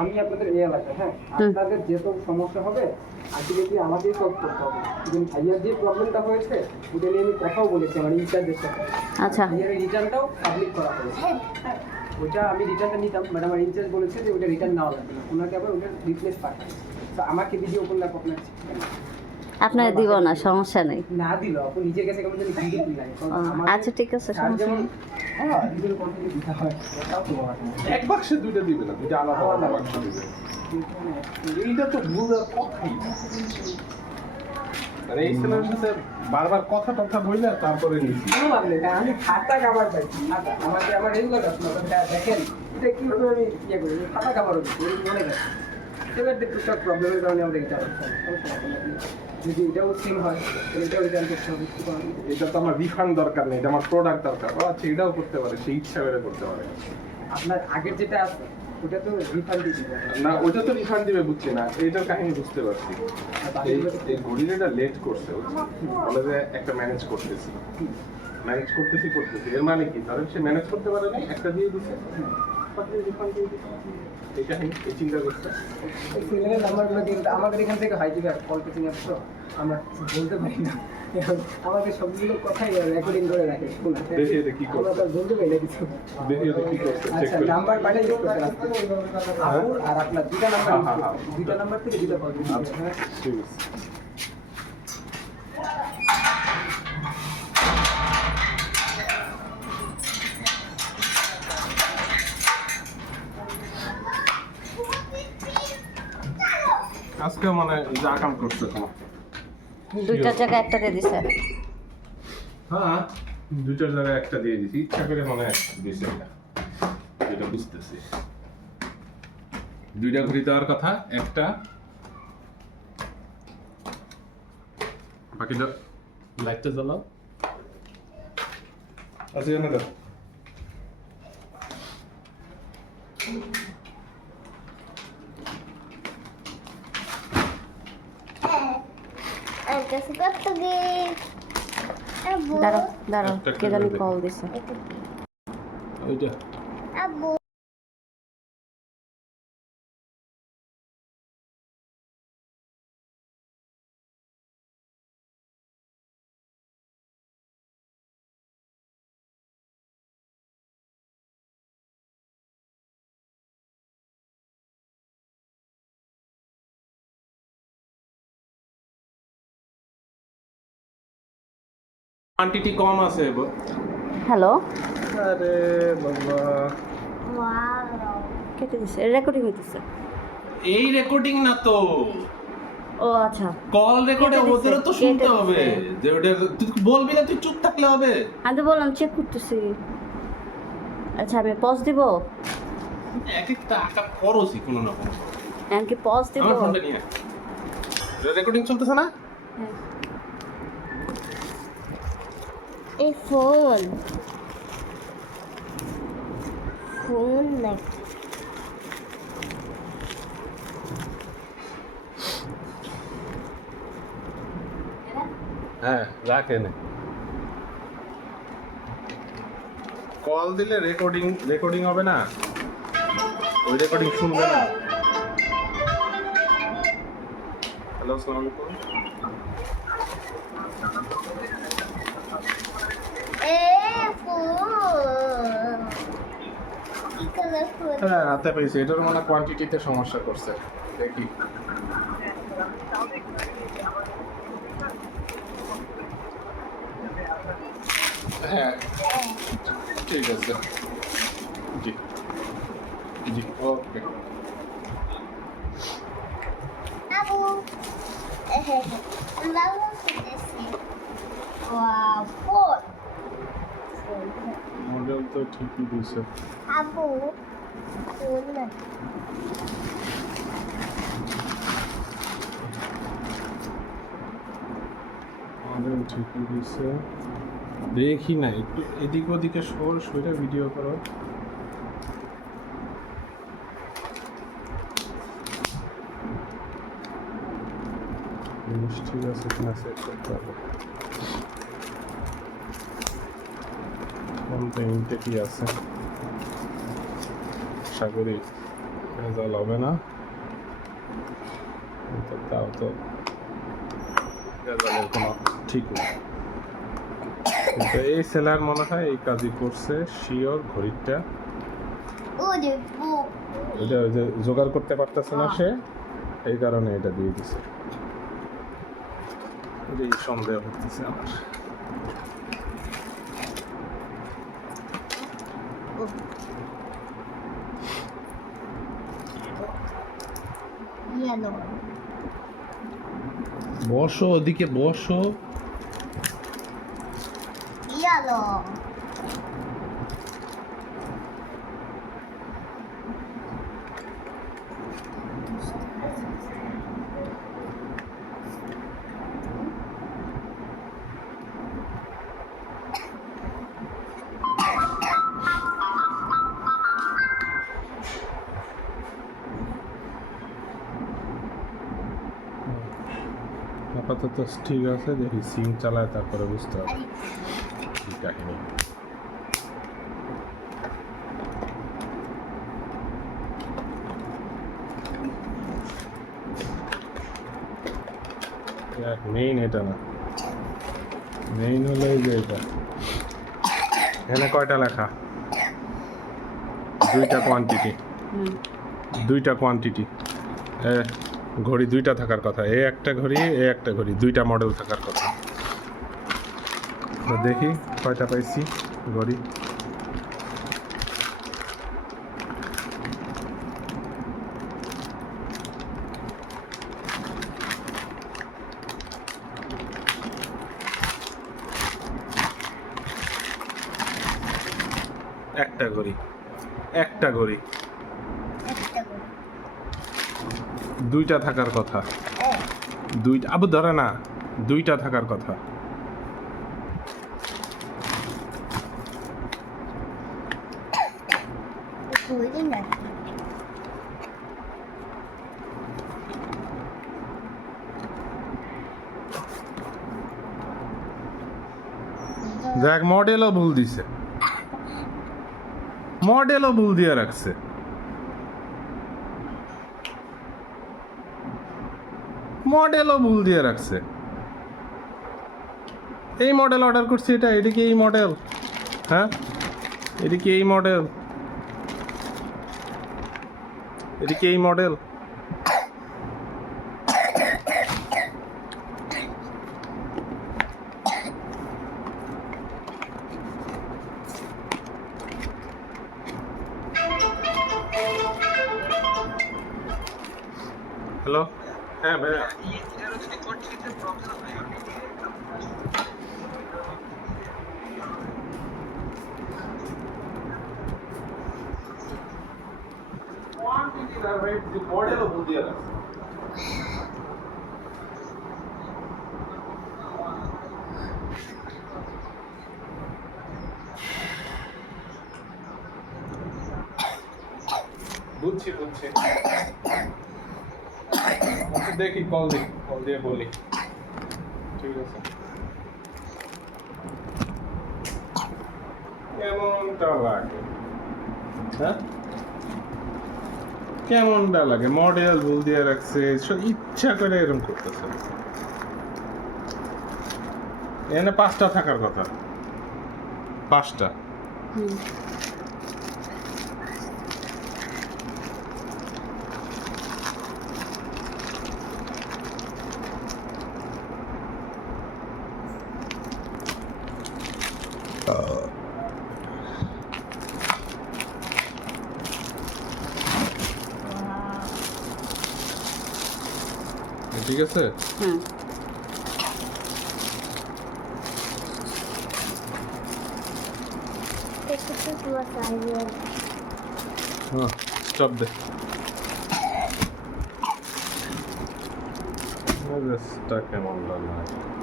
আমি আপনাদের এই এলাকায়, হ্যাঁ, আপনাদের যত সমস্যা হবে আলটিমেটলি আমাকেই সলভ করতে হবে। ইভেন ভাইয়ার যে প্রবলেমটা হয়েছে ওটা নিয়ে আমি কথাও বলেছি আমার ইনচার্জের সাথে। আচ্ছা, ভাইয়ার রিটার্নটাও সাবমিট করা হয়েছে। হ্যাঁ, ওইটা আমি রিটার্নটা নিতাম, বাট আমার ইনচার্জ বলেছে যে ওটা রিটার্ন নেওয়া লাগবে না, ওনাকে আবার ওটার রিপ্লেস পাঠায়। তো আমাকে ভিডিও করলে আপনার আপনার দিব না, সমস্যা নেই। না দিল আপনি নিজের কাছে কেমন জানি ভিডিও ফিল লাগে। আচ্ছা ঠিক আছে, সমস্যা নেই। হ্যাঁ, ভিডিও কন্টেন্ট দিতে হয়, এটাও তো বলা যায়। এক বাক্সে দুইটা দিবে না, দুইটা আলাদা আলাদা বাক্স দিবে। এইটা তো বুঝার কথাই না। আর এই ছেলের সাথে বারবার কথা টথা বইলে তারপরে নিচ্ছি। কোনো লাভ নেই, আমি খাতা কাবার পাইছি, খাতা আমাকে আমার রেগুলার কাস্টমার দেখেন এটা কীভাবে আমি ইয়ে করি, খাতা কাবারও দিচ্ছি মনে রাখি। এবার টুকটাক প্রবলেমের কারণে আমাদের এটা হচ্ছে। যদি এটাও সেম হয় তাহলে এটাও রিটার্ন করতে হবে। এটা তো আমার রিফান্ড দরকার নেই, এটা আমার প্রোডাক্ট দরকার। ও আচ্ছা, এটাও করতে পারে, সেই ইচ্ছা করে করতে পারে। আপনার আগের যেটা আছে ওটা তো রিফান্ড দিয়ে দিবে না, ওটা তো রিফান্ড দিবে বুঝছি না, এইটার কাহিনী বুঝতে পারছি। এই ঘড়ির এটা লেট করছে, বলে যে একটা ম্যানেজ করতেছি এর মানে কি? ধরেন সে ম্যানেজ করতে পারে নাই, একটা দিয়ে দিচ্ছে, রিফান্ড দিয়ে দিচ্ছে। এই কাহিনী, এই চিন্তা করছে। সিলের নাম্বারগুলো কিন্তু আমাদের এখান থেকে হাই দিবে কল পেছিং আসতো, আমরা বলতে পারি না। এখন আমাদের সবগুলো কথাই রেকর্ডিং করে রাখে। দেখি এটা কি করছে। আমরা তো বলতে পারি না কিছু। দেখি এটা কি করছে, চেক আচ্ছা, করি। নাম্বার পাঠিয়ে ইউজ করতে রাখতে আপুর আর আপনার দুইটা নাম্বার হ্যাঁ, হ্যাঁ, দুইটা নাম্বার থেকে দুইটা কল দিতে আচ্ছা, হবে। ঠিক আছে। আজকে মানে যা কাম করছে তোমার। দুইটার জায়গায় একটা দিয়ে দিছে। হ্যাঁ, দুইটার জায়গায় একটা দিয়ে দিছি, ইচ্ছা করে মানে দিছে না, যেটা বুঝতেছি। দুইটা ঘড়ি দেওয়ার কথা, একটা বাকিটা লাইটটা জ্বালাও। আচ্ছা, জানা দাও। দাঁড়াও দাঁড়াও, একটা কে জানি করে কল দিছে। ওইটা কোয়ান্টিটি কম আছে। হ্যালো, আরে বাবা, কেটে দিছে, রেকর্ডিং হইতেছে। এই রেকর্ডিং না তো, ও আচ্ছা, কল রেকর্ডে কেটে দিছে, ওদেরও তো কেটে শুনতে দিছে। হবে যে ওটা তুই বলবি না, তুই চুপ থাকলে হবে। আমি তো বললাম চেক করতেছি। আচ্ছা, আমি পজ দিব, এক একটা আকার খরচই কোনো না কোনো। আমি কি পজ দিব? আমার ফোনটা নিয়ে রেকর্ডিং চলতেছে না? হ্যাঁ। এই ফোন নাই। হ্যাঁ, রাখেন। কল দিলে রেকর্ডিং হবে না, ওই রেকর্ডিং শুনবে না। হ্যালো, আসসালামু আলাইকুম। হ্যাঁ, হাতে পেয়েছি। এটার মনে কোয়ান্টিটিতে সমস্যা করছে, দেখি। হ্যাঁ, ঠিক আছে। জি জি, ওকে। মডেল তো ঠিকই দিছে। মডেল ঠিকই দিছে, দেখি না, একটু এদিক ওদিকে সরে ভিডিও করো। ঠিক আছে কিনা চেক করতে হবে। কোনটা ইনটেকই আছে, আশা করি ভেজাল হবে না, তাও তো ভেজালের কোনো ঠিক নেই। কিন্তু এই সেলার মনে হয় এই কাজই করছে শিওর। ঘড়িটা এটা ওই যে জোগাড় করতে পারতেছে না সে, এই কারণে এটা দিয়ে দিছে। এই সন্দেহ হচ্ছে আমার। বসো, ওদিকে বসো। আপাতত ঠিক আছে, দেখি সিম চালায় তারপরে বুঝতে হবে কি কাহিনী। মেইন এটা না, মেইন হলো এই যে এটা। এখানে কয়টা লেখা? দুইটা কোয়ান্টিটি, দুইটা কোয়ান্টিটি। ঘড়ি দুইটা থাকার কথা, এ একটা ঘড়ি এ একটা ঘড়ি, দুইটা মডেল থাকার কথা। তো দেখি কয়টা পাইছি ঘড়ি। একটা ঘড়ি, একটা ঘড়ি, দুইটা থাকার কথা। দুইটা আবু ধরে না, দুইটা থাকার কথা। দেখ মডেলও ভুল দিছে, মডেলও ভুল দিয়ে রাখছে। মডেলও ভুল দিয়ে রাখছে। এই মডেল অর্ডার করছি, এটা কি এই মডেল? হ্যাঁ, এটা কি এই মডেল? এটা কি এই মডেল? হ্যালো, হ্যাঁ ভাইয়া। মডেলও ভুল দিয়ে রাখছে। বুঝছি বুঝছি, দেখি কল দিয়ে বলি। ঠিক আছে, কেমনটা লাগে? হ্যাঁ, কেমনটা লাগে? মডেল ভুল দিয়ে রাখছে, ইচ্ছা করে এরকম করতেছে। এখানে 5টা থাকার কথা, 5টা। ঠিক আছে। হ্যাঁ, স্টপ দে। কেমন লাগলো?